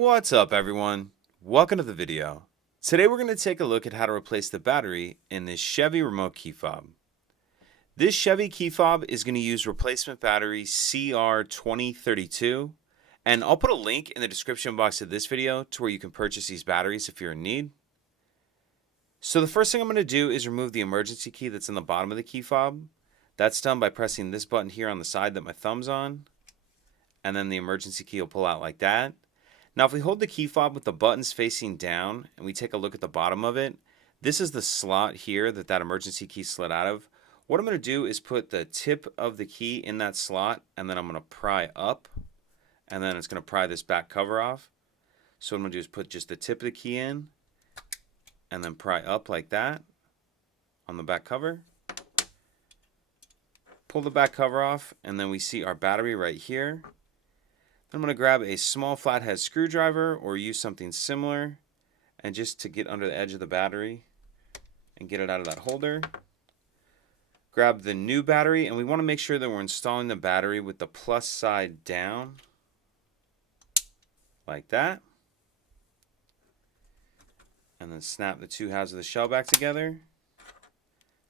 What's up, everyone? Welcome to the video. Today we're going to take a look at how to replace the battery in this Chevy remote key fob. This Chevy key fob is going to use replacement battery CR2032, and I'll put a link in the description box of this video to where you can purchase these batteries if you're in need. So the first thing I'm going to do is remove the emergency key that's in the bottom of the key fob. That's done by pressing this button here on the side that my thumb's on, and then the emergency key will pull out like that. Now, if we hold the key fob with the buttons facing down and we take a look at the bottom of it, this is the slot here that emergency key slid out of. What I'm going to do is put the tip of the key in that slot, and then I'm going to pry up, and then it's going to pry this back cover off. So what I'm going to do is put just the tip of the key in, and then pry up like that on the back cover. Pull the back cover off, and then we see our battery right here. I'm going to grab a small flathead screwdriver or use something similar, and just to get under the edge of the battery and get it out of that holder. Grab the new battery, and we want to make sure that we're installing the battery with the plus side down like that. And then snap the two halves of the shell back together.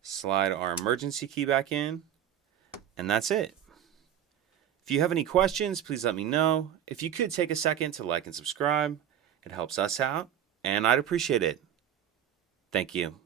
Slide our emergency key back in, and that's it. If you have any questions, please let me know. If you could take a second to like and subscribe, it helps us out, and I'd appreciate it. Thank you.